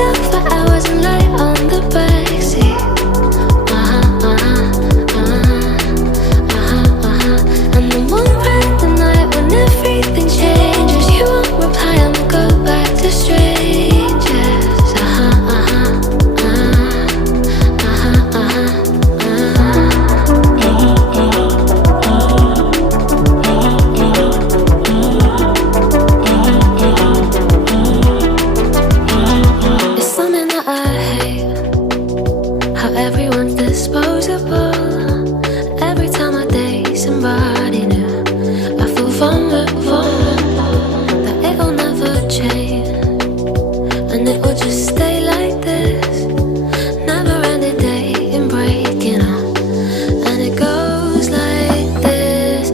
stuck for hours and lie on the backseat. And the one bright the night when everything changes. You won't reply and we'll go back to strangers. It's something that I hate, how everyone's disposable. Every time I date somebody new, I feel vulnerable.